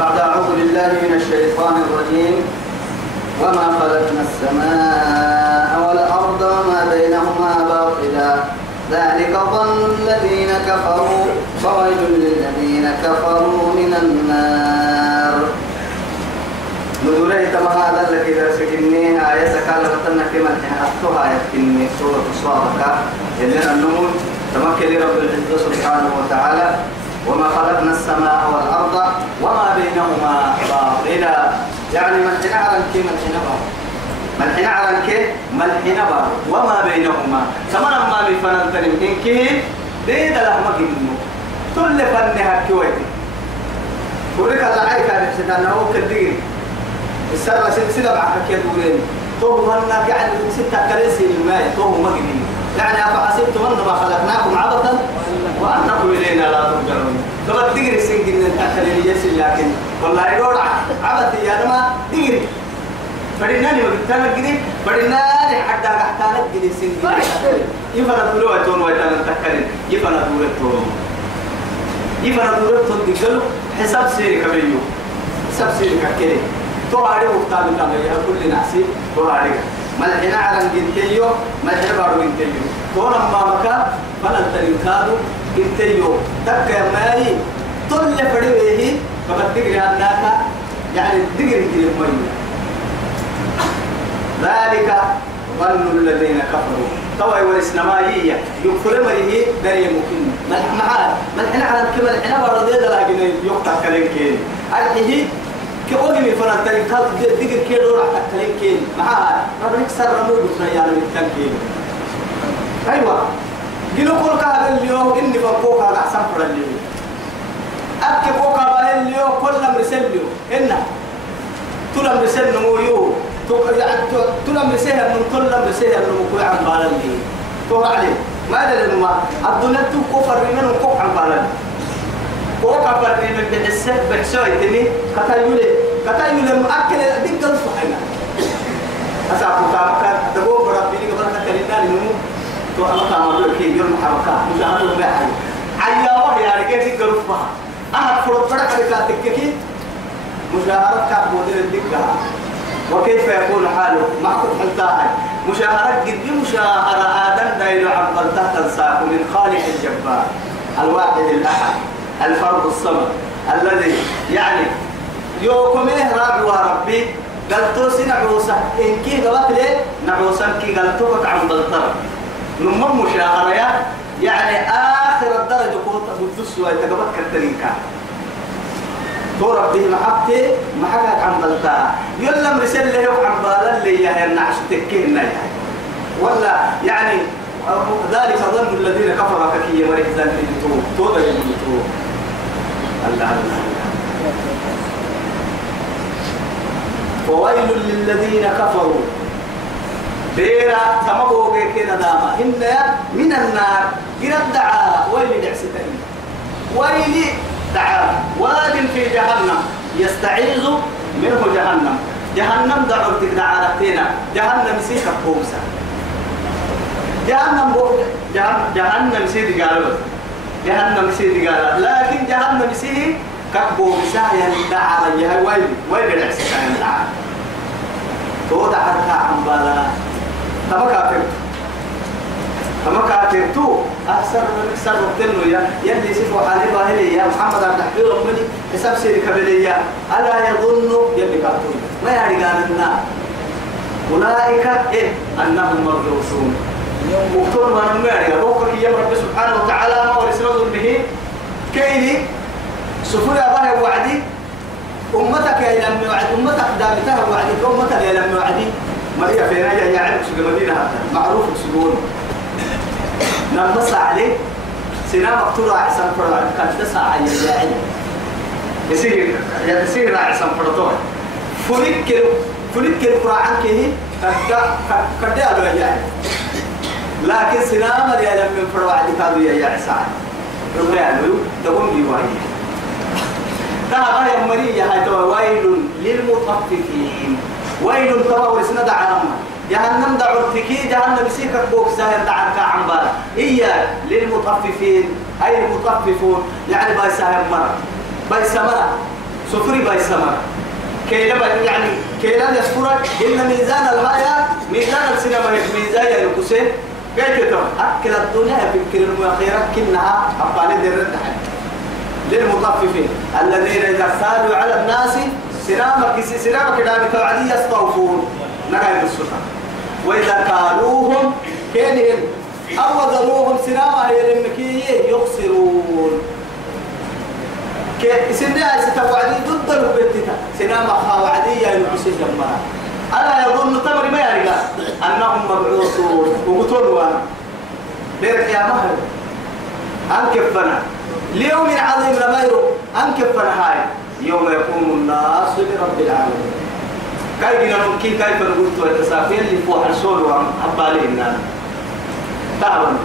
بعد أعوذ بالله من الشيطان الرجيم. وما خلقنا السماء والأرض وما بينهما باطلا ذلك ظن الذين كفروا فويل للذين كفروا من النار. نزوله تما هذا الذي درسكني آية سكالة بطنة كما أفتوها يتكني سورة الصادقة إذن النمو تمكن رب العزة سبحانه وتعالى وما خلقنا السماء والأرض وما بينهما باطلا، يعني ملحنا على الكي ملحنا على الكي ملحنا بار وما بينهما ثمنا ما بفنان تنم إنكي ديد لحمك منه كل فنها كويتي فريق الله عيك على حسنا هو كدير السر سلسلة معك كدورين توه هنا قاعد ستة كرسي الماء توه مجني، يعني أفحسبتم أنما خلقناكم عبثا وأنكم إلينا لا ترجعون. لما تقري سنجن التحليل يسير لكن والله يقول عبث يا ما تقري فرناني وقتنا قدي فرناني حتى قحتنا قدي سنجن يفنا دولة تون ويتنا تكلم يفنا دولة تون تقول حساب سير كبيو حساب سير ككلي تواري وقتنا كبيو كل ناسي تواري ملحنا على الجنتيو ملحنا بارو جنتيو كون ما مكا فلن تنكادو جنتيو تك ماي طل فريوه فبتجري هناك يعني تجري كده ماي ذلك ظن الذين كفروا طوى ورسنا مايية يكفر مريه دري ممكن ملحنا على كم ملحنا بارو ده لكن يقطع كلام كين الحين كأولي من فلان تنكاد تجري كده راح كلام كين معها ربنا يكسر رمود بسنا بالتنكين. أيوة جنو كل كهذا اليوم إني بقوك على أحسن فرد اليوم أكيد بقوك على اليوم كل مرسل اليوم إنه تلا مرسل نمويو تلا مرسل من كل مرسل نموي عن بالله تو عليه ما أدري ما الدنيا تكفر من كوك عن بالله كوك كفر من بحسب بحسوي تني كتايله مؤكد ديك الصحيح أسافر كان تقول بربي لي قبل كتير نمو تو أنا كمان كي يوم حركة مشاهدة بحاجة عيا وهي يعني كيف يقرفها أنا فرط فرق على كاتككي مشاهدة كابودين الدكة وكيف يكون حاله معكم حتى مشاهدة قد مشاهدة آدم دايل عقلته تنساق من خالق الجبار الواحد الأحد الفرد الصمد الذي يعني يوكمه رب ربي قلتو سنعوسة إن كي قلت لي نعوسا كي قلتو عن بلطر نمم مشاهرة يعني آخر الدرجة كنت قدس ويتقبط كالترينكا تو ربي محبتي محقق عن بلطر يلا مرسل له عن بالا اللي يعني نعش تكينا يعني ولا يعني ذلك ظن الذين كفروا كي يمرح ذلك تو ده يمتو الله وويل للذين كفروا ديرا تمغو كده داما إن من النار قرد دعاء ويل دعستين ويل دعاء واد في جهنم يستعيذ منه جهنم دعوتك دعارتنا جهنم سيخ بوسا جهنم سيد قالوا جهنم سيد قالوا لكن جهنم سيد كبو بسايا دعارة يا ويل دعستين دعارة تودا حتى عن بالا تما كاتبتو أكثر وقتنو يلي سيفو حالي باهلي يا محمد عبد الحبيب ربني حساب سيري كبلية ألا يظن يلي كاتبو ما يعني قالنا أولئك أنهم مبعوثون وقتون ما نمعني روحك يا رب سبحانه وتعالى ما ورسول به كيني سفر أباه وعدي أمتك يا لم يوعد أمتك دامتها وعدي أمتك يا لم يوعدي مريا فينا يا عرب سوق المدينة هذا معروف سجون نمص عليه سنا مقتول أحسن فرع كان تسعة يا عين يصير أحسن فرطان فلك القرآن كه كده على يعني لكن سنا مريا لم فرع كانوا يا عسى ربنا تقوم بواجب تها يا مريا هاي ويل للمطففين ويل ترى ورسنا دعنا جهنم دعوتكي جهنم سيكك بوك سهل دعك عن بالا إيا للمطففين أي المطففون يعني باي سهل مرة باي سمرة سفري باي سما كيلا يعني كيلا يسفرك إن ميزان الحياة ميزان السينما ميزان الكوسين قلت لهم أكل الدنيا بكل المؤخرة كنها أبالي در الدحين للمطففين الذين إذا اختالوا على الناس سنامك كدام توعدي يستوفون نقايد السلطة وإذا كالوهم كينهم أو وزنوهم سنامة هي المكية يخسرون سنة ستوعدي ضد البيتة سنامة خوعدية ينعسي جمعها ألا يظن تمر ما يرجع أنهم مبعوثون وقتلوا بيرك يا مهر أنكفنا ليوم عظيم رميرو أنكفنا هاي يوم يقوم الناس لرب العالمين كيف نمكن كيف نقول التسافين اللي فوق السور وعم أبالي الناس تعلم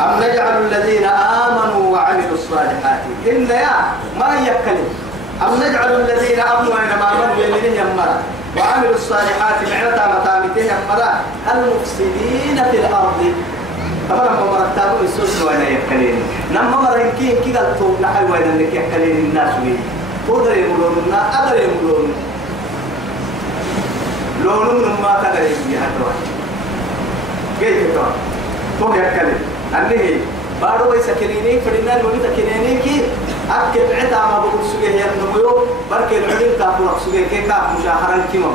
أم نجعل الذين آمنوا وعملوا الصالحات إن يا ما يكلم أم نجعل الذين آمنوا إنما آمنوا بيمينهم يمرا وعملوا الصالحات معناتها متامته يمرا المفسدين في الأرض طبعا لما مرتبوا السوس وين يكلين لما مريكين كذا تو نحي وين انك يكلين الناس وين قدر يقولون قدر يقولون لون ما قدر يجي هذا كيف تو يكلين أنهي بارو يسكنيني فرنا نقول تكنيني كي أكيد عدا ما بقول سجيه يا نمو بركي العلم كافور سجيه كي كاف مشاهرا كي ما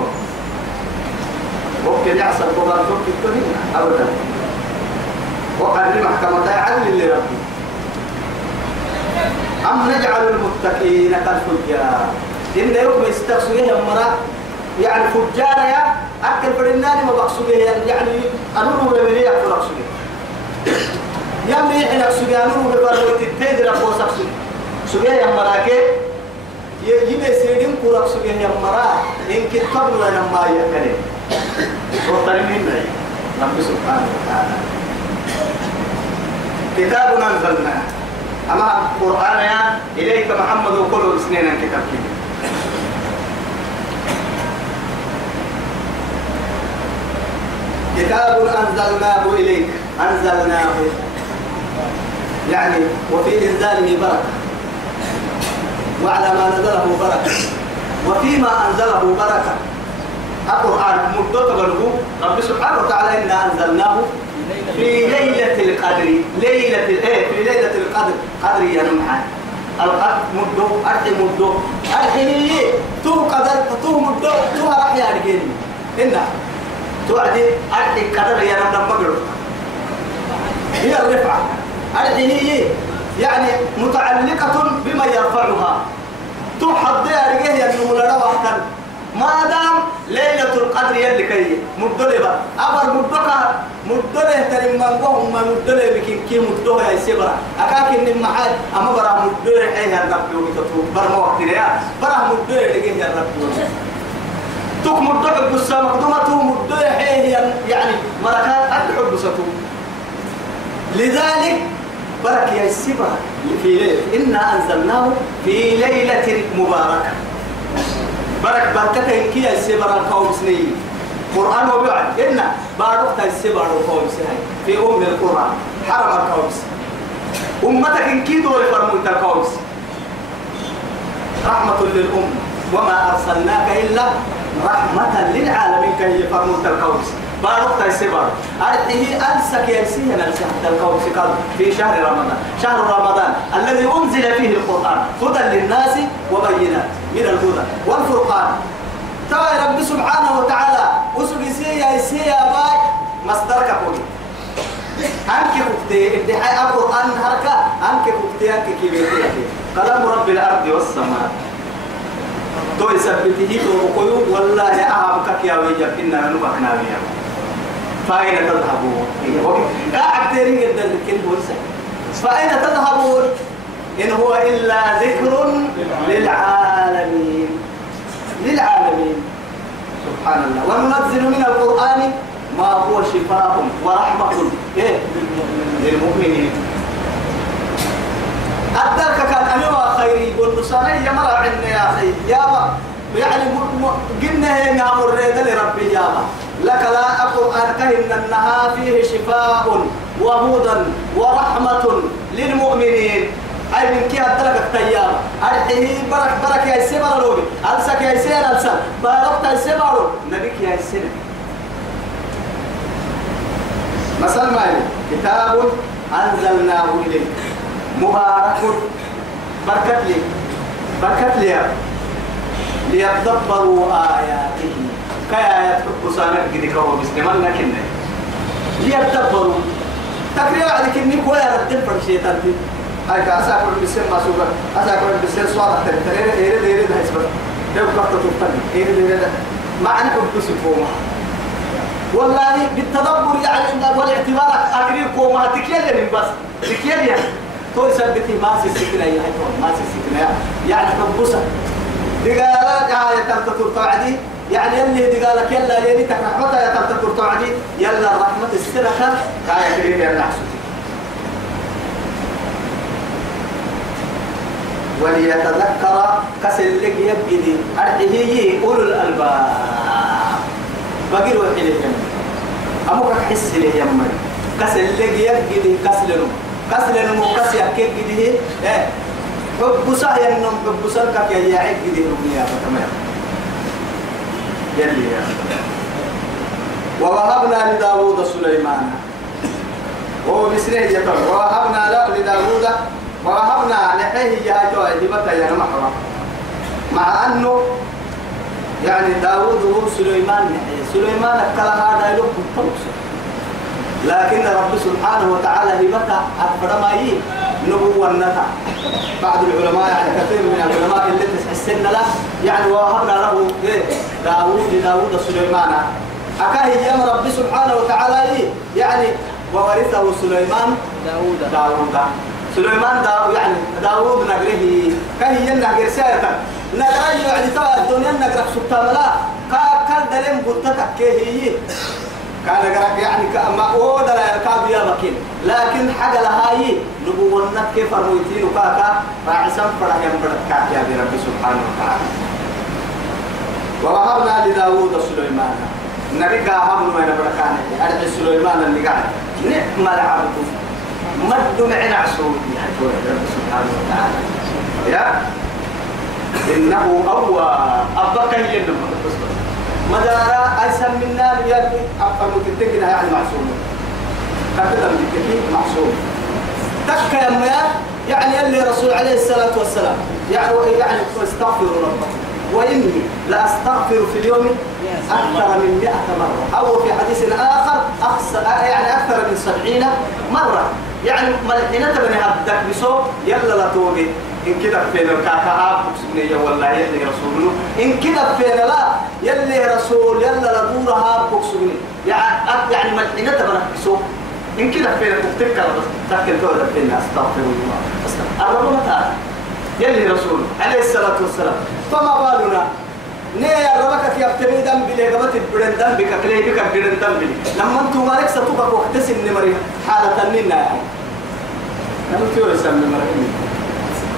وكذا يحصل قبل توك الدنيا أبدا وقال المحكمة عدل لربي أم نجعل المتقين كالفجار إن يوم يستقصيه المرأة يعني فجار يا أكل فرناني ما بقصيه يعني أنو بملي يأكل أقصيه يملي إحنا أقصيه أنو بفرق تتدرى فوق أقصيه سجيه يا مرأة يجي سيدين كور أقصيه يا مرأة إن كتب لنا ما يأكله وطريقين لي رب سبحانه وتعالى كتاب أنزلناه أما القرآن يا إليك محمد وكل سنين كتاب كتاب أنزلناه إليك أنزلناه يعني وفي إنزاله بركة وعلى ما نزله بركة وفيما أنزله بركة القرآن مدة بلغه رب سبحانه وتعالى إنا أنزلناه في ليلة القدر في ليلة القدر قدر يا نمحان القدر مدو أرحي مدو أرحي تو قدر تو مدو تو أرحي أرحي إنا تو أرحي قدر يا نمحان هي الرفعة أرحي يعني متعلقة بما يرفعها تو حضي أرحي يا نمحان ما دام ليلة القدر يلي كي مدلبة أبر مدلة ترى منقوم ما مدلة بكين كي مدلة يا سبرة أكاك إن المحل أما برا مدلة أيه الرب يوم تطلب برا وقت ليا برا مدلة لقيه الرب يوم توك مدلة بسا مقدمة تو مدلة أيه يعني مركات أدعو بساتو لذلك برك يا سبرة في ليلة إنا أنزلناه في ليلة مباركة برك بركته كي السبر القوم سنين قرآن وبعد إن بارك السبر القوم سنين في القرآن حرم القوم أمتك كي دول فرمون القوم رحمة للأمة وما أرسلناك إلا رحمة للعالمين كي فرمون القوم بارك السبر أرحيه أنسك يسيه نفسه القوم في شهر رمضان الذي أنزل فيه القرآن هدى للناس وبينات من الهدى والفرقان ترى رب سبحانه وتعالى وسوي سيا باي مصدرك قولي أنك كفتي ادعاء القرآن هركا أنك كفتي أنك كبيرتي كلام رب الأرض والسماء تو يثبته وقيو والله أهابك يا ويجب إننا نبقنا بها فأين تذهبون قاعد تريد الذكر والسماء فأين تذهبون إن هو إلا ذكر للعالمين سبحان الله وننزل من القرآن ما هو شفاء ورحمة للمؤمنين أدرك كان أمير خيري والنصاني يمر عنا يا أخي يابا يعني قلنا هي أمر لربي يابا لك لا القرآن كهن أنها فيه شفاء وهدى ورحمة للمؤمنين أي من كي أدرك التيار أرحيه برك يا السبار لوبي ألسك يا السير ألسك باربت السبار نبيك يا السنة مثل ما كتاب أنزلناه إليك مبارك بركت لي ليتدبروا آياته كآيات قصانك قد كوا بسلمان لكن ليتدبروا تقريبا عليك إني كويا ردين فرشيطان دي هاي كأساكر بسير ماسوكا أساكر بسير صوارك تريد إيرد هاي سبب لو كنت تفتني إيرد معنى أبدو سفوما والله بالتدبر يعني والاعتبار أقريب كوما تكيلين بس تكيلين تو يثبتي ما سيسكنا يا هاي ما سيسكنا يعني كبوسة دقالة جاية تنتظر توعدي يعني اللي دقالك يلا ليني تكرحمتها يا تنتظر توعدي يلا رحمة السرقة جاية كريم يا نحسوتي وليتذكر كسل لك يبقي أرحيه أولو الألباب بقير وحيلي يمي أموك أحس لي يمي كسل لك يبقي كسل نمو كسي أكيد قده حب سعي النوم حب سلكك يا عيد قده ربني فتمام يلي يا ووهبنا لداود سليمان هو بسره يتوى ووهبنا له لداود ووهبنا لحيه يهاتوا عدبتا يا محرم مع أنه يعني داود هو سليمان سليمان كلا هذا يلوك بالطوس لكن رب سبحانه وتعالى هبتا أكبر ما يي نبوة النتا بعض العلماء يعني كثير من العلماء اللي تحسن له يعني وهبنا له داود سليمان أكاهي يا رب سبحانه وتعالى يعني وورثه سليمان داود سليمان يعني داود نقره كاهي ينقر سايتا نقره يعني توا الدنيا نقره سبحانه لا كان دلم بطتك كهي كان قرأ يعني ما هو دلا يركب يا بكين لكن حاجة لهاي نبوّنك كيف رويتين وكاكا راعسم فرح ينبرك يا رب سبحانه وتعالى ووهبنا لداود سليمان النبي كاهم من بركانه أرد سليمان اللي قاعد نعم العبد مد معنا عسول يعني رب سبحانه وتعالى يا إنه أوى أبقى ينم مدارا أيسن منا ليالي أبقى متتقنا يعني معصوم كتب متتقين معصوم تك يا مياه يعني اللي رسول عليه الصلاة والسلام يعني استغفروا ربكم وإني لأستغفر في اليوم أكثر من 100 مرة أو في حديث آخر يعني أكثر من 70 مرة يعني ملحنا تبني هبدك بسو يلا لا توبي إن كده فينا كاكا بوكسبني والله يلي رسوله إن كده فينا لا يلي رسول يلا لا دورها بوكسبني يعني ملحنا تبني بسو إن كده فينا تفتكر بس تأكل كده فينا أستغفر الله أستغفر تعالى يلي رسول عليه الصلاة والسلام فما بالنا نيا ربك يا ابتني دم بلي قبت البرن دم بك كلي بك البرن دم بلي لما انتم مالك ستوبك وقتس النمري حالة تنينا يعني لما تيجي يسمى مرحبا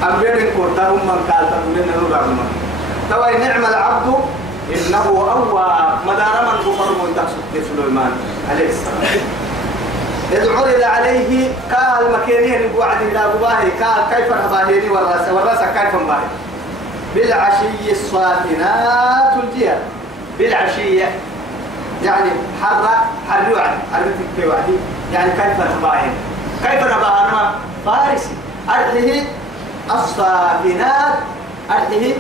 أبيرن كورتهم من قال تقولين نور عظمة توي نعم العبد إنه أوى مدار من غفر من تقصد سليمان عليه السلام إذ عرض عليه قال مكانين بوعد إلى أبواه قال كيف نظاهري والراس كيف نظاهري بالعشي الصافنات الجياد بالعشية يعني حر وعدي يعني كيف نظاهر كيف نظاهر فارسي أرحه الصافنات أرحه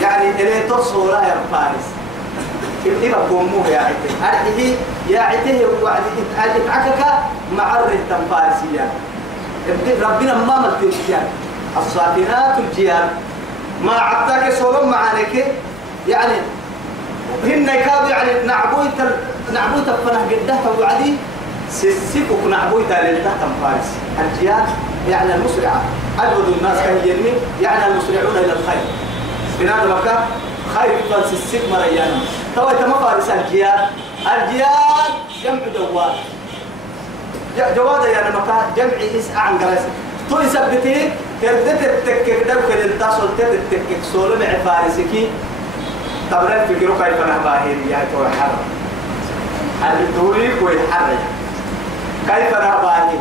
يعني إليه تصور يا فارس إذا قوموه يا عته أرحه يا عته وعد إتعكك مع الرهتم فارسيا ربنا ما ملتين الصافنات الجياد ما عطاك سولم معانك يعني هن كاب يعني نعبوت فنه قدها وعدي سيسيكوك نعبوت للتحت فارس الجياد يعني المسرعة أجود الناس كهيني يعني المسرعون إلى الخير بنادى مكة خير فالسيسيك مريانا توا تما فارس الجياد جمع جواد جواد يعني مكة جمع إسعى عن قراسة تو يثبتي تردت التكك دوك التصل تردت سولو مع فارسكي تبرد فكرو كيف نهباهي يا تو حرب الدوري كوي حرب كيف نهباهي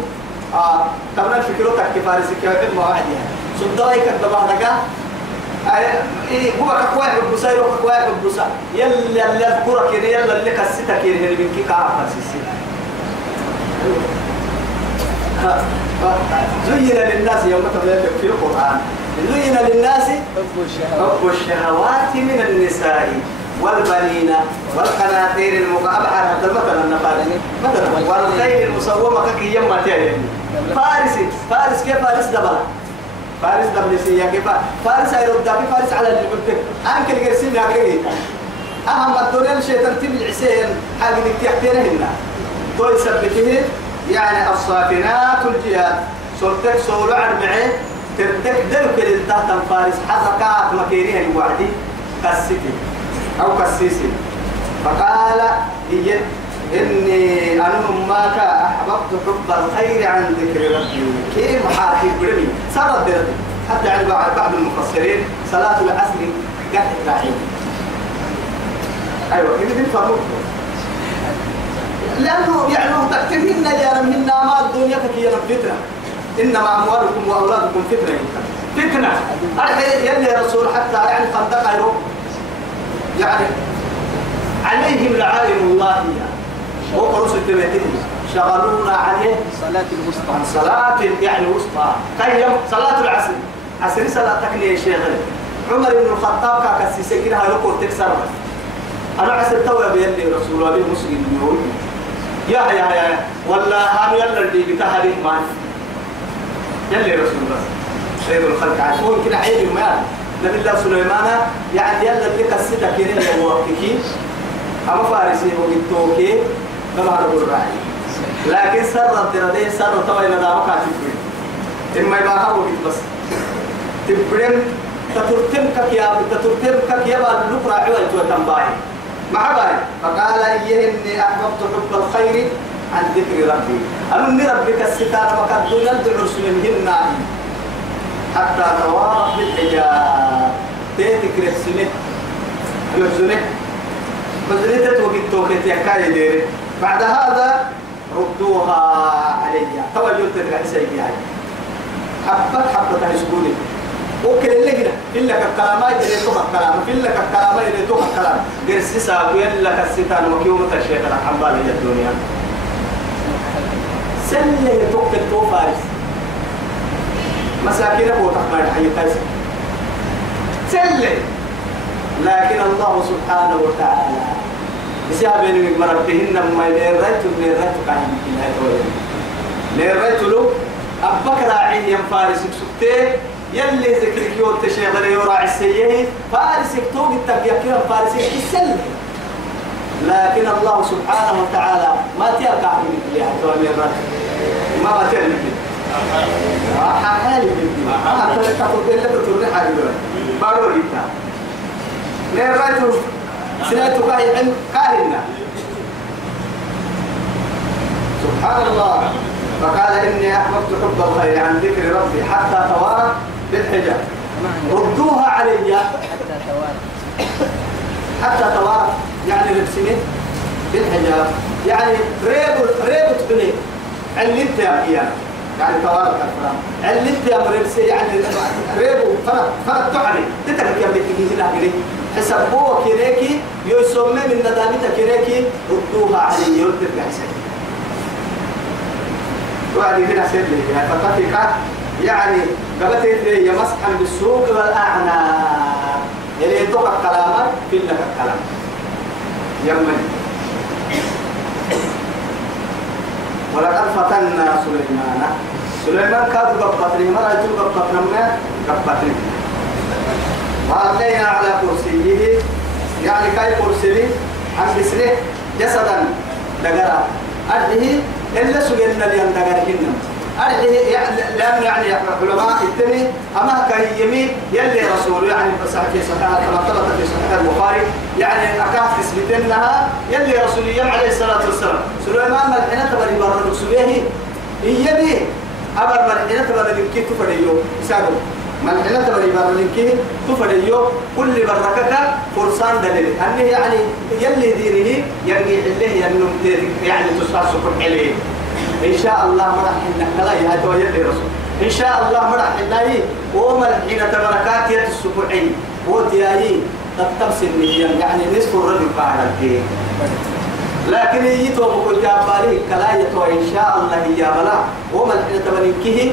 كمان الفكرة كفارسي كيف ما واحد يعني صدقائك الدبا هذا هو كواحد بوسا يروح كواحد بوسا يلا اللي أذكرك يلا اللي كسيتك اللي من كي كعب زين للناس يوم تبدأ في القرآن زين للناس حب الشهوات من النساء والبنين والقناطير المقابعة مثلا مثلا والخيل المسومة كي يما تاني فارس كيف فارس دبل فارس دبل سيا كيف فارس هيرد فارس على اللي قلت أنك الجرسين يا أهم الدنيا الشيء ترتيب العسين حاجة تحتينا هنا توي سبته يعني الصافنات الجهاد صورتك صورة عربعين تردك دلك للتحت فارس حركات مكينيها الوعدي كالسكي أو كالسيسي فقال هي إني أنا ماك أحببت حب الخير عن ذكر ربي كيف محاكي برمي سرد درتي حتى عند بعض المفسرين صلاة العصر قد راحين أيوة إذا تفهموا لأنه يعني تكتبين يا ما الدنيا كي فتنة إنما أموالكم وأولادكم فتنة يلي رسول حتى يعني خندق يعني عليهم لعائن الله وقرص التماتين شغلونا عليه صلاة الوسطى عن صلاة يعني وسطى قيم صلاة العصر عصر صلاة تكني شيخ عمر بن الخطاب كاسسي كده هيركو تكسر أنا عصر توي بيلي رسول الله مسلم يقول يا والله هم يلا اللي بتاعه ما يلي رسول الله سيد الخلق عشان كده عيني وما نبي الله سليمان يعني يلا اللي قصتك كده موقكين أما فارسي وقتوكي ما هرب الراعي لكن سر الدردي سر طوي ندامك عتبرين إما يبقى هو بس تبرين تترتم كيا باللقرة عوي توتنباي مع باي فقال إيه إني أحببت حب الخير عن ذكر ربي أمني ربك الستار وقد دون رسولهن حتى توارت بالحجاب تذكر السنة يحزنه فزلتت وقتوك يكاي ديري بعد هذا ردوها علي توجهت الرئيسي يعني حبة هيسكوني وكل اللي هنا إلا كالكلامات اللي توقع الكلام إلا كالكلامات اللي توقع الكلام قرسي ساقوي إلا كالستان وكيومة الشيخ الحنبال هي الدنيا سنة توقع التوفارس مساكين أبو تحمل حي قيس سنة لكن الله سبحانه وتعالى بسبب من مربهن ما نيرت كاين نيرت له أبك راعي فارس سكتة يلي ذكرك يوم تشيغل يراعي السيئة فارس يكتوب التبيكير فارس يكسل لكن الله سبحانه وتعالى ما تيقع من اللي هتوى نيرت ما تيقع حالي بنتي حتى تقول لك تقول حاجة ما رأيتها نيرت سنة كاهنا سبحان الله فقال إني أحببت حب الخير عن ذكر ربي حتى توارت بالحجاب ردوها علي حتى توارت يعني لبسني بالحجاب يعني ريبو تبني علمت يا أخيان يعني توارت الفرام علمت يا مريبسي يعني ريبو فرق تعني تترك يا بيتي هنا قليل حسبوه كريكي يسمى من ندامته كريكي ردوها علي يرتفع سيد وعلي هنا سيد لي فتفك يعني قبلت لي مسحا بالسوق والأعناق اللي يدوك الكلام في لك الكلام يمني ولقد فتنا سليمان كاد قبطني مرة يجوا قبطني وألقينا على كرسيه يعني كاي كرسيه عن بسره جسدا دقرا أرده إلا سجلنا لأن دقرهن أرده لأن يعني علماء التني أما كان يمين يلي رسول يعني في صحيح كما ثبت في صحيح البخاري يعني أكاد تثبتنها يلي رسول عليه الصلاة والسلام سليمان ملحنة تبري برد سبيه يبي أبر ملحنة تبري كيف تفريو يساعدوا ملحنة تبري برد كيف تفريو كل بركة فرسان دليل أنه يعني يلي دينه يرجع له يعني تصحى سكر عليه إن شاء الله مرح إنك لا يهدوا يلي رسول إن شاء الله مرح إنه ومن حين تبركات يد السبوعين وتيايين تبتبسل يعني نصف الرجل بعد الدين لكن يتوب كل جابالي كلا يتوب إن شاء الله يا بلا ومن حين تبركه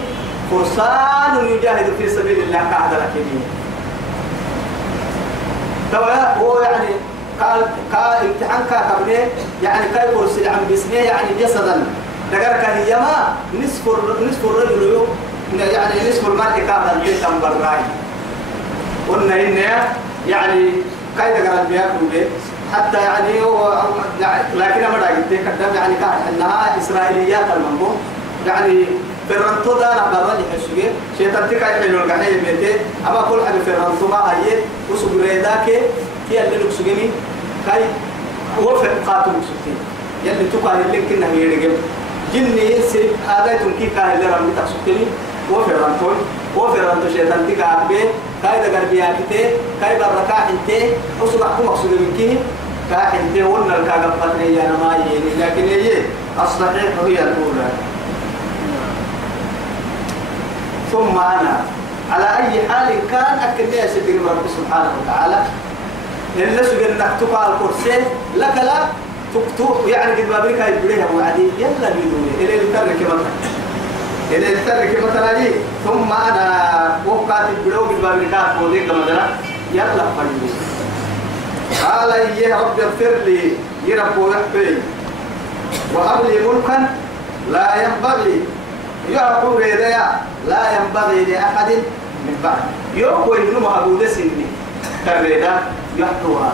فرسان يجاهد في سبيل الله كعد لكنه توا هو يعني قال امتحان كابني يعني كاي فرسل عن بسنه يعني جسدا دقرك هي ما نصف الرجل يعني نصف المرء كامل البيت براي قلنا إن يعني كاي دقر البيت حتى يعني هو لكن ما راجعت كذا يعني كان إنها إسرائيليات المنبوه يعني فرنتو ده أنا برا يحسوه شيطان تكاي حلو الجنيه بيته أما كل حاجة فرنتو ما هي وسجري ذاك هي اللي نقصني كاي هو في قاتل نقصتي يلي تقال اللي كنا بيرجع جني سيف هذا تنكي كاي اللي رمي تقصتني وفرنتو شيطان تكاي بيه كاي ده قربيا كته كاي بركة حنته وسبحكم مقصود منكيه كاي حنته ون الكعب فترة أنا ما يجي لكن هي الصحيح هي الأولى ثم أنا على أي حال كان أكل لي أسدق رب سبحانه وتعالى إلا سجل نكتب على الكرسي لك لا تكتب يعني قد ما بيك هيبريها وعدي يلا بيدوني إلى اللي ترك مثلا لي ثم أنا وقعت البلو بالبابلكات وديك مثلا يلا فجلس قال يا رب اغفر لي يرب ويحبي وهب لي ملكا لا ينبغي يعقوب يديا لا ينبغي لأحد من بعد يوم وينو مهبود سني كريدا يحكوها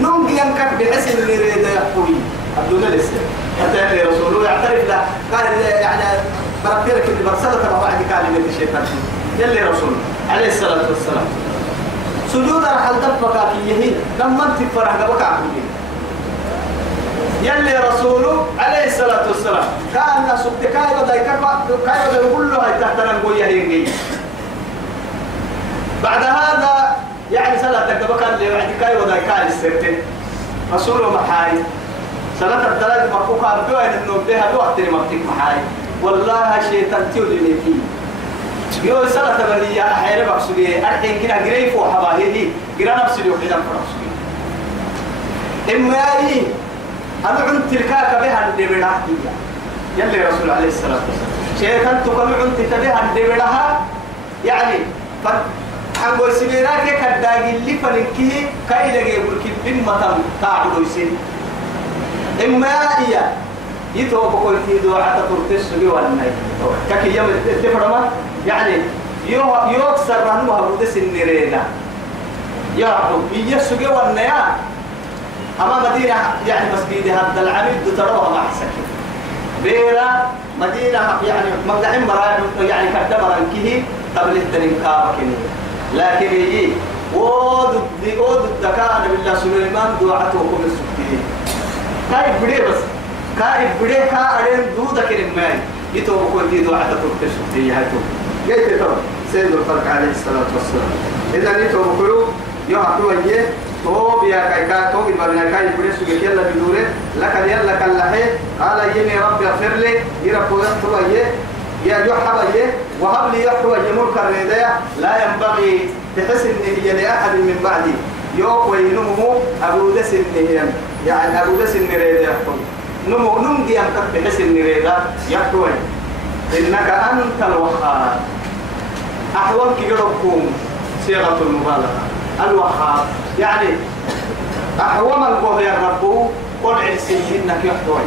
نوم ينكك بحسن اللي ريدا يحكوي عبدنا لسه حتى رسوله يعترف له قال يعني بركتك اللي برسلت ما بعد كلمة الشيطان يلي رسول عليه الصلاة والسلام سجود رح الدفقة فيه لما انت فرح قبك عبدين يلي رسوله عليه الصلاة والسلام كان سبت كاي بدأ يقول له هاي تحت نقول يهينجي بعد هذا يعني صلاة قبك اللي بعد كاي بدأ كاي السرتين رسوله محاي صلاة الدلاج مكوكا بيوين إنه بها بوقت المكتك محاي والله شيطان تولي فيه يو صلاة بلية أحيانا بقصدي أرحين كنا قريف وحباهيه قرا نفسي وحيدا فرقصدي إما أي أنا عنت الكاكا بها الدبرة يلي رسول عليه الصلاة والسلام شيطان تقول عنت تبها الدبرة يعني حنقول سبيراك كداقي اللي فلنكيه كاي لقي يقول كبين متم تعبدو يسين إما إياه يتوب كل في دعاء تقرتش جوا الناي كي يوم تفرما يعني يكسر رهنه هبودس النرينا يا رب يجسوا جوا الناي أما مدينة يعني مسجد هذا العميد تروها مع سكين بيرا مدينة يعني مقدعين مرا يعني كدبر كه قبل التنين كابكني لكن يجي ود الدكان بالله سليمان دعاته كل السكين كاي بدي بس كاي بدي كارين دودا كريم ماي يتوب كل دي دعاء تطلب تشتي هاتو جيت ترى سيد الخلق عليه الصلاة والسلام إذا يتوب كلو يحكوا يجي توب يا كاي كا توب يبغى كاي بدي سوي يلا بدوره لك يلا كاللحي قال يني ربي اغفر لي يربو يحكوا يجي يا يحب يجي وهب لي يحكوا يجي ملك الرداء لا ينبغي تحسن هي لأحد من بعدي يوم وينمو أبو دس النهيم يعني أبو دس النريد يحكم نمو نمجي أنك بحس النريد يحكم إنك أنت الوهاب أحوال كيركم صيغة المبالغة الوهاب يعني أحوال القوة يا رب قل عرسي إنك يحكم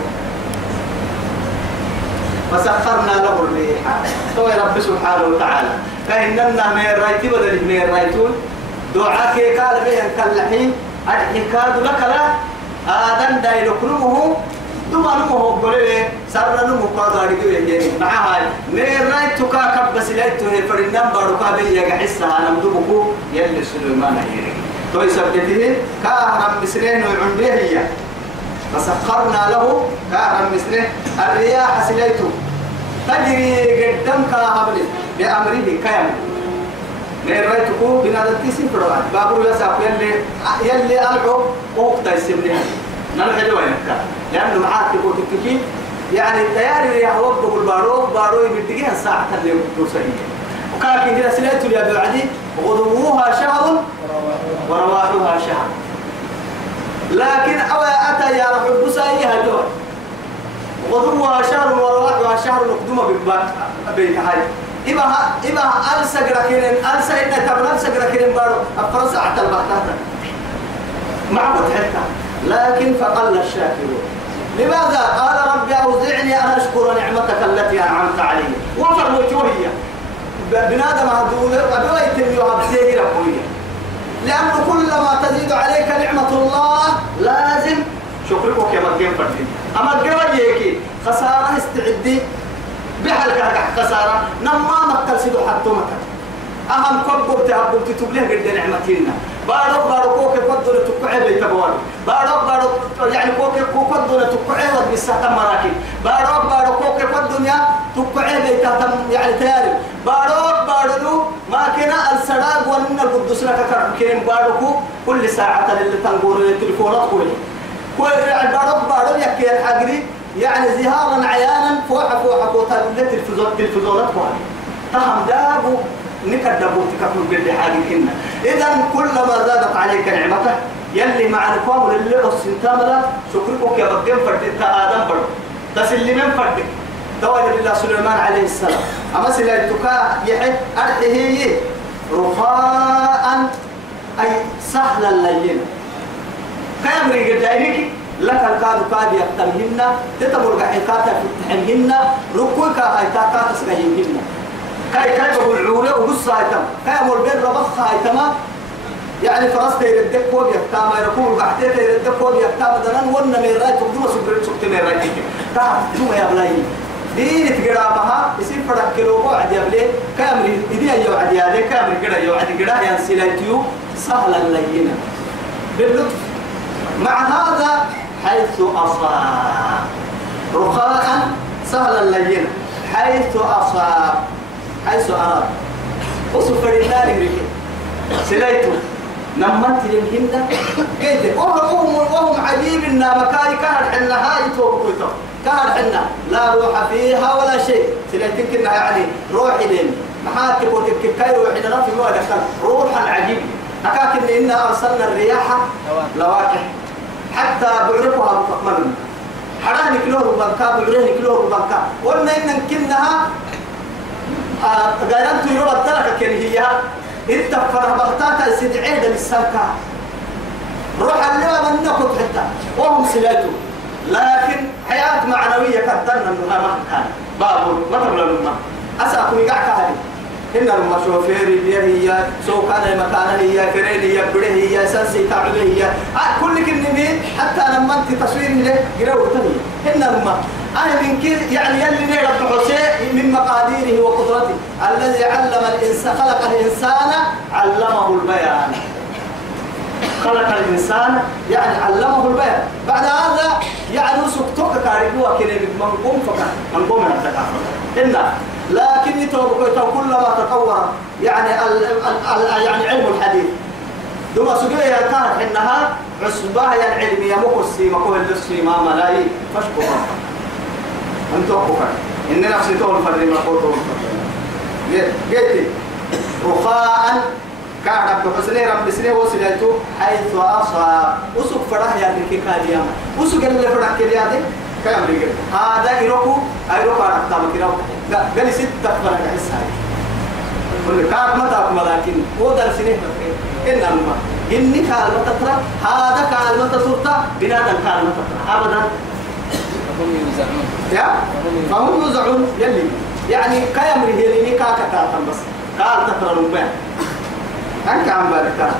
فسخرنا له الريح هو رب سبحانه وتعالى فإننا من الرايت بدل من الرايتون دعاك قال به كالحين الحكاد لك لا آدم دايلو كنوه دوما نمو بقوله سر نمو قادر يجي معها من رايت كاكب بس لقيته فرنام بارك بيجي حسها أنا مدبكو يلي سليمان يجي تو يثبته كهرم مسلين وعنده هي فسخرنا له كهرم مسلين الرياح سليته تجري قدام كهبل بأمره كيان من رأيتكو بنادى تيسين فرعات بابو يساق يلي ألعو وقت يسمنها نلحق وينك لأنه معاك تقول تككي يعني التياري يا هو بقول بارو يبديها ساعة اللي توصليه وكاكين كده سليت يا بعدي غدوها شهر ورواحها شهر لكن أو أتى يا رب بسائها دور غدوها شهر ورواحها شهر نقدمها بيت هاي إبا ألسق ركين ألسق إن تبر ألسق ركين بارو أفرس أعتل بحثها معبد حتى لكن فقل الشاكرون لماذا؟ قال ربي أوزعني أن أشكر نعمتك التي أنعمت علي وفر وجوهية بنادم هدول أبويت يهبسيه ربوية لأنه كلما تزيد عليك نعمة الله لازم شكرك يا مكين فردين أما الجوية خسارة استعدي بحلك خسارة نما مكتسدوا حتى مكان أهم كبر تهبل تتبليه قد نعمتنا بارو كوك قدر تقعد بيتبوان بارو يعني كوك قدر تقعد بالسهتم مراكب بارو كوك قدر تقعد بيتهم يعني تياري بارو ما كنا السراج ومن القدس لك كرم بارو كل ساعة اللي تنقول التليفونات كل بارو يكي الحقري يعني زهارا عيانا فوحة كوتا التلفزيونات كوالي تهم دابو نكدبوا تكفل باللي حاجة إذا كلما زادت عليك نعمته يلي مع القوم اللي السنتاملا شكرك يا بقين فردك آدم برد تسلي من فردك دوال الله سليمان عليه السلام أما سلايتك يحب أرحيه رخاء أي سهلا لين كم رجل جايك لك الكاد كاد يقتلهن تتمر حكاتا في تحمهن ركوك هاي تاكا تسقيهن كاي بقول عورة وبص هايتم كاي أمر بين ربخ هايتما يعني فرس تيردك كود يكتام يركون بعدين تيردك كود يكتام دلنا ون ميراي تقدم سكت ميراي تيجي تعرف يا بلاي دي تجربها يصير فرق كيلو بعد يا بلاي كامري إذا يوعد يا ذي كامري كذا يوعد كذا يعني سيلتيو سهلا لينا باللطف مع هذا حيث أصاب رخاء سهلا لينا حيث أصاب حيث أراد وصفر النار بريك سليته نمت للهند قلت وهم عجيب إن مكاي كان حنا هاي توقيته كان حنا لا روح فيها ولا شيء سليتك إنها يعني روحي لين محاتك وتككاي روحي لنا في مواد روحا عجيب أكاك إنا أرسلنا الرياح لواكح حتى بعرفها بتقمن حراني كلور بنكا بعرفني كلور بنكا قلنا إن كنها قارنت يروى التركة كان هي انت فرح بغتاتا سيد عيدا للسلكة روح اللي من نكت حتى وهم سلاته لكن حياة معنوية كدرنا انها ما كان بابور ما تبلا لما اساكم يقع كهلي إن لما شوفيري بيه هي سو كان مكانه هي فريد هي بره هي سنسي تعبه هي كل كلمة حتى لما انت تصوير له قراءة تانية إن لما أنا من كل يعني يلي نيرب حسين من مقاديره وقدرته الذي علم الإنسان خلق الإنسان علمه البيان خلق الإنسان يعني علمه البيان بعد هذا يعني سكتوك كاريبوا كده منقوم فكان منقوم من التكافل لكن كلما تطور يعني يعني علم الحديث دوما سجيه كانت إنها عصبة يعني علمية مقصي مقول للسي ما ملاي فشكو أنت أخوك إن نفسي تقول فرد ما قلت قلت رخاء كان عبد حسني رب سني وسلته حيث أصاب وسق فرح يا ذيك كاليام وسق اللي فرح كاليام كلام رجال هذا يروحوا على الطابق يروح قال ست تقبل الحس هاي كل كاب ما تقبل لكن هو درس سنين إن أما إني كلمة تطرح هذا كلمة تصورته بنادم كلمة تطرح أبدا فهم يوزعون يلي يعني كيامري هي اللي كاكتا بس قال تطرح لهم أنك عم باركان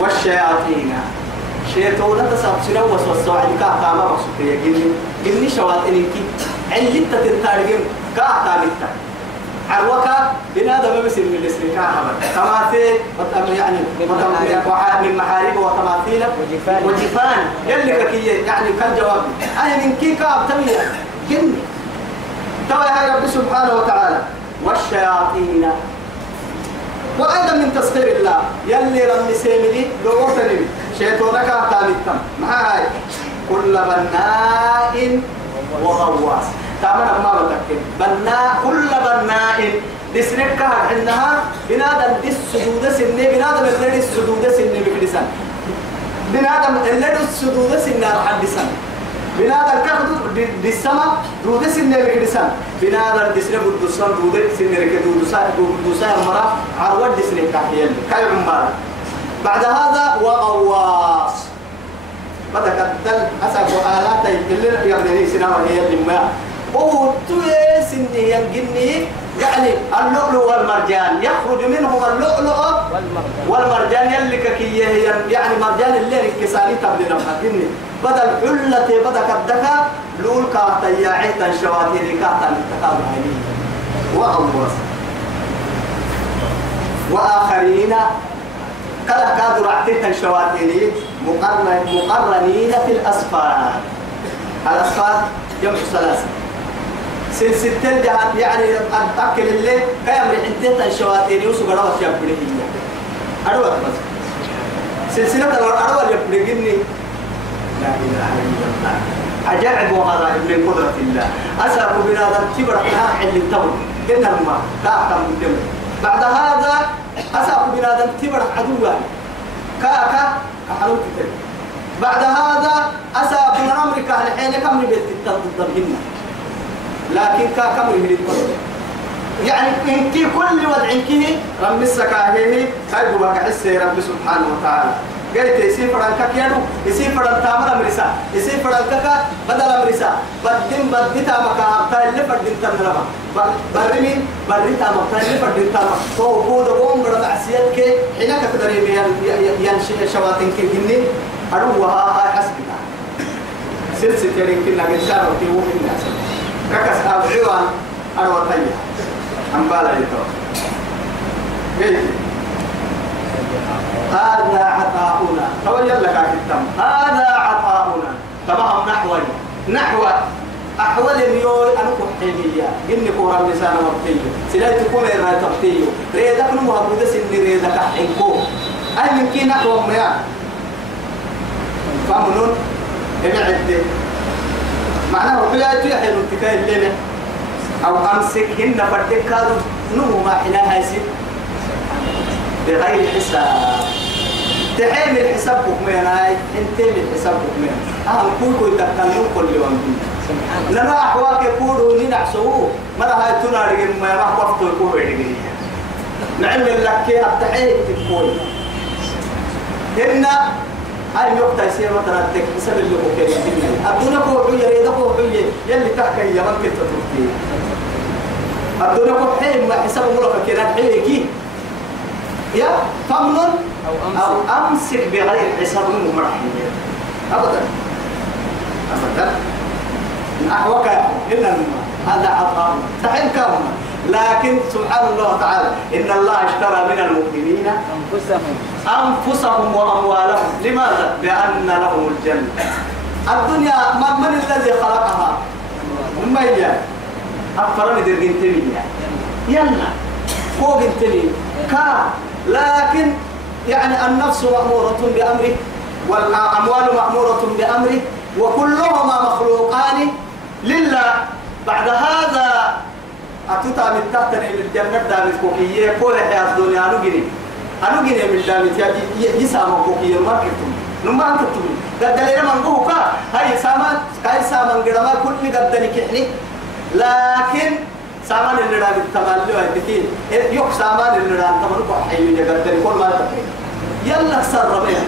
والشياطين شيطانة تسابسنا وسوسوا عندك أحكام رسولية جني شواطئنك علت تنتارجم كأحكامك عروكا بنادم بس من الاسم تماثيل يعني من محارب وتماثيل وجفان يلي كي يعني كان جواب أنا من كي كاب تمية جني توا يا رب سبحانه وتعالى والشياطين وأيضا من تسخير الله يلي رمي سيملي لغوتني شيطانك تامتم معاي كل بناء وغواص تعمل ما بتكلم بناء كل بناء دسنك عندها بنادم دس سدود سنة بنادم اللي دس سدود سنة بكريسان بنادم اللي دس سدود سنة حدسان بنادم كخدو دسما دود سنة بكريسان بنادم دسنا بدوسان دود سنة بدوسان مرة عروض دسنة كحيل كيف مرة بعد هذا وغواص بدك الدل أسأل آلات اللي يبني سنة وهي اللي ما أو تويس إني ينجني يعني اللؤلؤ والمرجان يخرج منهم اللؤلؤ والمرجان يلي ككيه يعني مرجان اللي انكساري تبدي نفسها بدل حلة بدك الدكا لول كاتا يعيتا شواتيري كاتا نتقابل عليه وأغواص وآخرين كلا كادوا رعتيتا شواتيري مقرنين في الأسفار الأسفار جمع سلاسل سلسلتين جهات يعني أتأكل الليل كامل حديتا الشواتين يوسف قرأت يبريه أروت بس سلسلة الأروت يبريني لا إله إلا الله عجائب وغرائب من قدرة الله أسأل بنادم كبر حاح اللي تمر قلنا لما كاكا مدمر بعد هذا أسأل بنادم كبر عدوا كاكا أحلوك تلك بعد هذا أسأل من أمريكا الحين كم نبيت تضربهن لكن كم يريد يعني إن كي كل وضع كيه رب السكاهيه هاي بواقع حسه رب سبحانه وتعالى قلت يسيفر الكك يدو يسيفر التامر أمريسا يسيفر الكك بدل أمريسا بدتا مكابتا اللي فردين تنربا برمين بريتا مكتا اللي فردين تنربا تو بود قوم برد عسيات كي حينك تدري ينشي شواتين كي جنين أروها هاي حسبنا سلسل يرين كنا قلسان وتيوه الناس كاكس أبعوان أروتيا أمبالا يتو قلت هذا عطاؤنا تولي لك التم هذا عطاؤنا تمام نحو أحوال اليوم أنا كحيمية إني كورا لسان وقتي سلاي تكون الرأي تقتي ريدك نمو هبودة سني ريدك حينكو أي من كي نحو مياه فهمون ابعد معناه بيأتي يحيل التكاي الليلة أو أمسكهن فردك كادو نمو ما حناها يسيب بغير حساب تحيم الحساب بكمين هاي انتم الحساب بكمين أهم كوكو يتكلمون كل يوم لنا أحواك يقولوا ننعسوه مرة هاي تناري ما يروح وقته يقولوا يدقيني نعمل لك كي التحيي تقول هنا هاي نقطة يصير مثلا تكسب اللي هو كريم الدنيا كوحية ريدة كوحية يلي تحكي يا من كنت تفتي الدنيا كوحية ما حساب ملوك كنا حيكي يا فمن أو أمسك بغير حساب مرحية أبدا أبدا أحوك إلا هذا عطاء تحين كامل لكن سبحان الله تعالى إن الله اشترى من المؤمنين أنفسهم وأموالهم لماذا؟ بأن لهم الجنة الدنيا من الذي خلقها؟ ما هي؟ أكثر من الجنتين يلا فوق التنين لكن يعني النفس مأمورة بأمره والأموال مأمورة بأمره وكلهما مخلوقان لله بعد هذا أتوتا من تحتني للجنة دامت كوكية كل حياة الدنيا أنو جيني من دامت يسامة كوكية ما كتب نما كتب قد لنا من قوكا هاي سامان قدما كل قد نكحني لكن سامان اللي راه بالتمالي وهدكين يوك سامان اللي راه تمرق حيوية قد كل ما تقين يلا كسر ربيع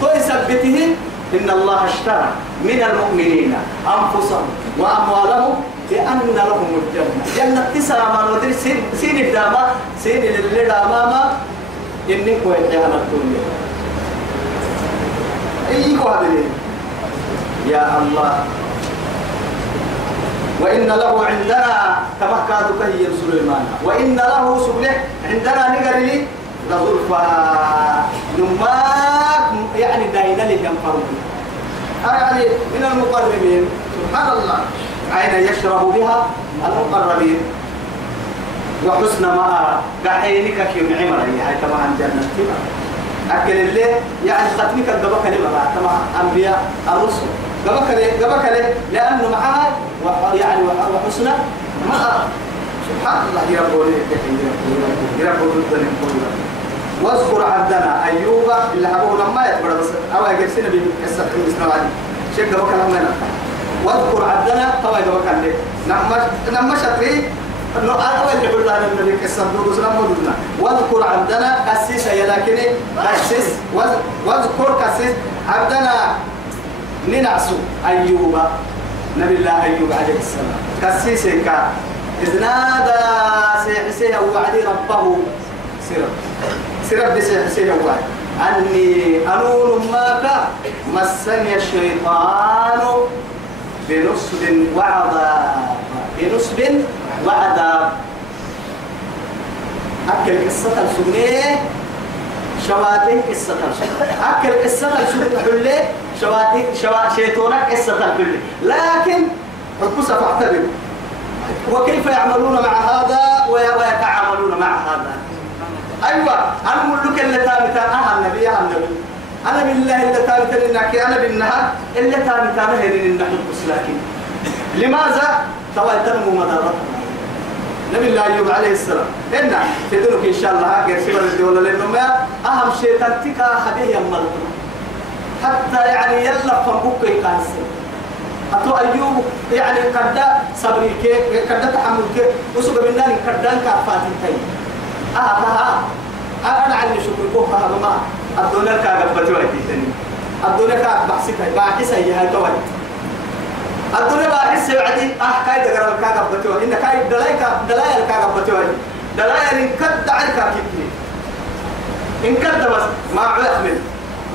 تو يثبته إن الله اشترى من المؤمنين أنفسهم وأموالهم بأن لهم الجنة جنة تسامة ودري سين الدامة سين اللي دامة إنك ويحيانا الدنيا أيكو هذا يا الله وإن له عندنا كما كادوا كهي سليمان وإن له سبله عندنا نقرلي لظلفا نماك يعني داينا لهم ينفرون يعني من المقربين سبحان الله أين يشرب بها المقربين وحسن ما قحينك كيوم عمر هي طبعا جنة أكل اللي يعني ختمك الدبك لما تمام أنبياء الرسل دبك لأنه معها يعني وحسنى ما سبحان الله يربوني يربوني واذكر عبدنا أيوب اللي حبوه لما يتبرد بس أو يجلسنا بقصة الإسلام شيء دبك لما نفتح واذكر عبدنا طبعا دبك اللي نمش أتري إنه أول اللي قلنا أنا من قصة دوس نمودنا واذكر عبدنا كسيس يا لكني كسيس واذكر كسيس عبدنا ننعسو أيوب نبي الله أيوب عليه السلام كسيس كا إذ نادى سيحسيه وعدي ربه سرب بسيحسيه وعدي أني أنون ماك مسني الشيطان بنصب وعذاب أكل قصة السنة شواتين قصة السنة أكل قصة السنة حلة شيطانك قصة الحلة لكن حكوسة فاعتبر وكيف يعملون مع هذا ويتعاملون مع هذا أيوة أنا ملك اللي تابتا النبي أنا بالله اللي تابتا إنك أنا بالنهار اللي تابتا مهرين إن حكوس لكن لماذا تويتنمو مدارة نبي الله أيوب عليه السلام إننا تدرك إن شاء الله غير سبب الدولة لأنه ما أهم شيء تنتكا هذه يمرتنا حتى يعني يلا فنبوك يقاسم أتو أيوب يعني كدا صبري كي كدا تحمل كي وسوق مناني كدان كافاتي تاي أنا عني شكر كوه هذا ما الدنيا كعب بتوعي تاني الدنيا كعب بحسك باحس هي هاي توعي الدنيا باحس وعدي كاي دقر الكعب بتوعي إن كاي دلايا الكعب بتوعي دلايا إن كد عركا كتني إن كد بس ما عحمل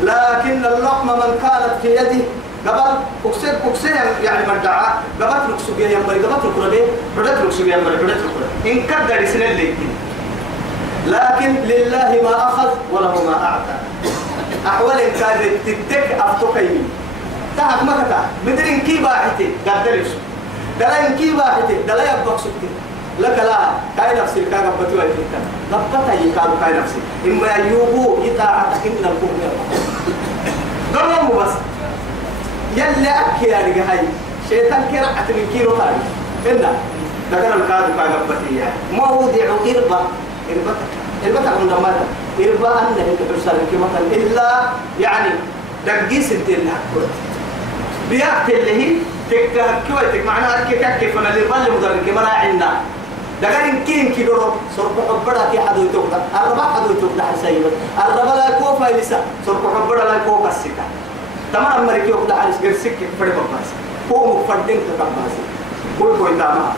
لكن اللقمة من كانت في يده قبل أكسر يعني مدعى قبل ركسوجي يمبري قبل ركولة بدت ركسوجي يمبري بدت ركولة إن كدر سنة اللي لكن لله ما أخذ وله ما أعطى أحوال إن كان تتك أفتوكيني تعب ما كتا مدرين كي باحتي قدرش دلا إن كي باحتي دلا يبقى سكتي لك لا كاي نفسي كان قبتي ويتك قبتها يكادو كاي نفسي إما يوبو يتاعتك إن الكون قرموا بس يلي أكي يا رجال هاي شيطان كرعت من كيلو هاي إننا ذكر الكادو كان قبتي موضع إربا عند ماذا إربا أن هيك ترسل كما إلا يعني دقيس الدين حكوت بيأت اللي هي تكويتك معناها كيف أنا اللي بالي مدرك كما عندنا دقين كين كيلو صرف حبرة في حدو يتوقع الربع حدو يتوقع حسيبا الربع لا كوفا لسا صرف حبرة لا كوفا السكة تمام مريك يوقع على سكة فريق باس هو مفردين تكباس كل تمام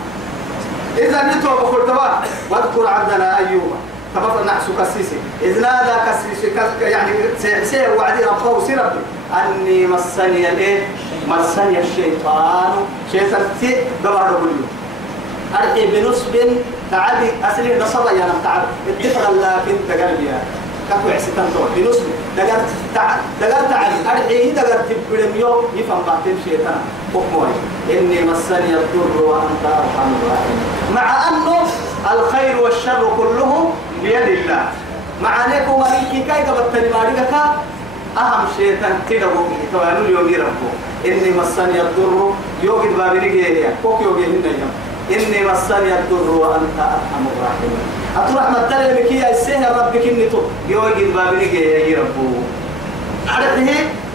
إذا نتوى بقول تبا واذكر عبدنا أيوب تبقى نحسو كسيسي إذ نادى كسيسي يعني سير وعدي ربه سير ربي أني مسني الإيه مسني الشيطان شيطان تي دبر ربي أرحي بنصب تعبي أسلي نصب يا نم تعب اتفق لكن تقلبيا كفو عسيتان طول بنصب دقر تعبي أرحي دقر تبقلم يوم يفهم بعدين شيطان حكمه إني مسني الضر وأنت أرحم الراحمين مع أنه الخير والشر كله بيد الله مع أنكم مريكي كاي قبل ماريكا أهم شيء تنتدبوا توانو اليوم يربو إني مسني الضر يوجد بابني جيريا كوك يوجد هنا يوم إني مسني الضر وأنت أرحم الراحمين أتروح مثلا بكي يا السهل ربك إني تو يوجد بابني جيريا يربو عرفته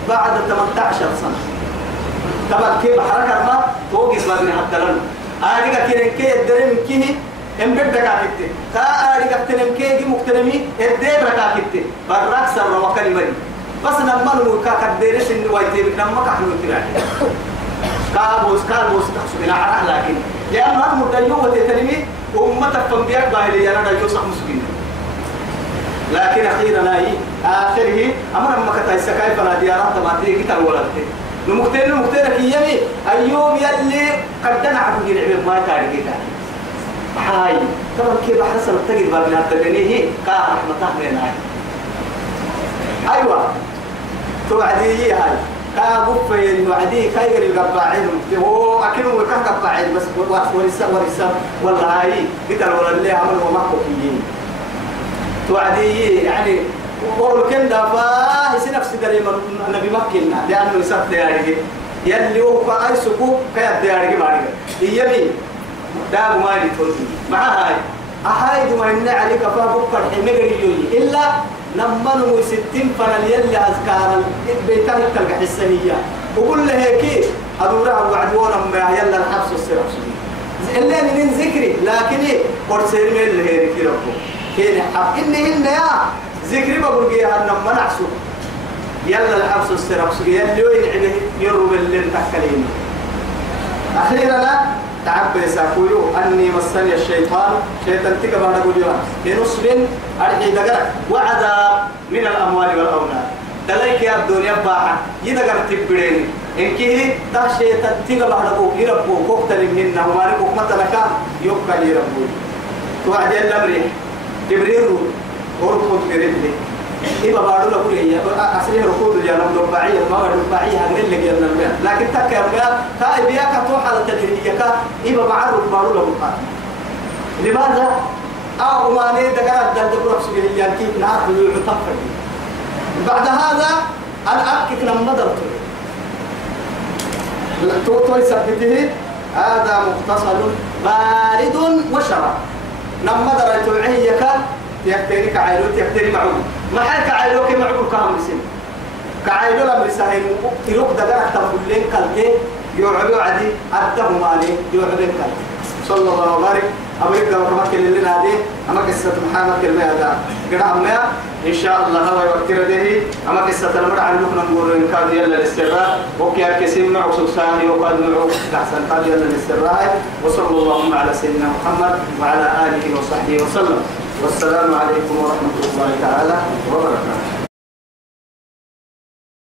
بعد 18 سنة طبعا كيف حركة ما توجد بابني حتى لنا أنا كده كي الدرم كيه إن بدك أكتة كأريك أكتنم كي مكتنمي الدير ركاكتة براك سر وكلمة بس نمّن وكاكديرس إنه ويتبك نمّك أحمل تراعي كابوس تحسبنا عرق لكن لأن هذا مدلو وتتنمي وأمتك فنبيك باهلية أنا دلو صح مسكين لكن أخيرا آخره أمر أمك تايسكاي فلا ديارات ما تيجي تلولدت نمكتين كيامي أيوم يلي قدنا عبد العبد ما تاريخ هاي طبعا كيف حصل تجد باب الهدلني هي كرحمة من هاي أيوة توعدي هاي كابوف يوعدي كاير القباعين هو أكنه كان قباعين بس ورسا والله هاي قتل ولا اللي عمل وما فيه توعدي يعني وقول دافا هي نفس دري النبي مكنا لأنه يسافر ديارك يلي هو كأي سكوب كيا ديارك مارك يبي داب ما يتوني مع هاي أحايد ما إن عليك فبكر حمقري إلا نمنوا 60 فنال يلي أذكار بيتان تلقى حسنية وقول له هيك أدورها وعدونا ما يلا الحبس والسرح اللي من ذكري لكن إيه قرصين من اللي هيك ربه كين حق إن يا ذكري بقول جيها نما نعسو يلا الحبس والسرح يلي وين يرب اللي تكلين أخيرا لا تعبر ساكويو أني مسني الشيطان شيطان تكبر نقول بنصب أرحي دقرك وعذاب من الأموال والأولاد دلائك يا الدنيا باحة يدقر تبريني إنكيه ده شيطان تكبر نقول يربو كوكتل منهن ومالك وكمتلك يبقى يربو توعد الأمر تبريرو وركض بريدلي إبا بارو لقول هي أصلي ركود الجانب رباعية ما هو رباعية هنقل لك يا النبي لكن تك يا رجال كايبيا كتوح على التدريجية إبا بعرف بارو لقول لماذا؟ ما نيد قرأت دل دبرك سبيل كيف نعرف يعتقد بعد هذا الأكيد لما درت توي سبته هذا مختصر بارد وشراب لما درت عيك يكتري كعيلو يكتري معه ما حال كعيلو كي معه كام بسم كعيلو لما يسهل يروق دقات تقولين كلكي يعبوا عدي أدهم مالي يعبوا كل صلى الله وبارك أبيك لو رمك اللي نادي أما قصة محمد كلمة هذا قرأ ما إن شاء الله هو يوكر به أما قصة المرء عن نحن نقول إن كان يلا الاستراء وكيا كسم معه سبساني وقد معه أحسن قال يلا الاستراء وصلى الله على سيدنا محمد وعلى آله وصحبه وسلم والسلام عليكم ورحمة الله تعالى وبركاته.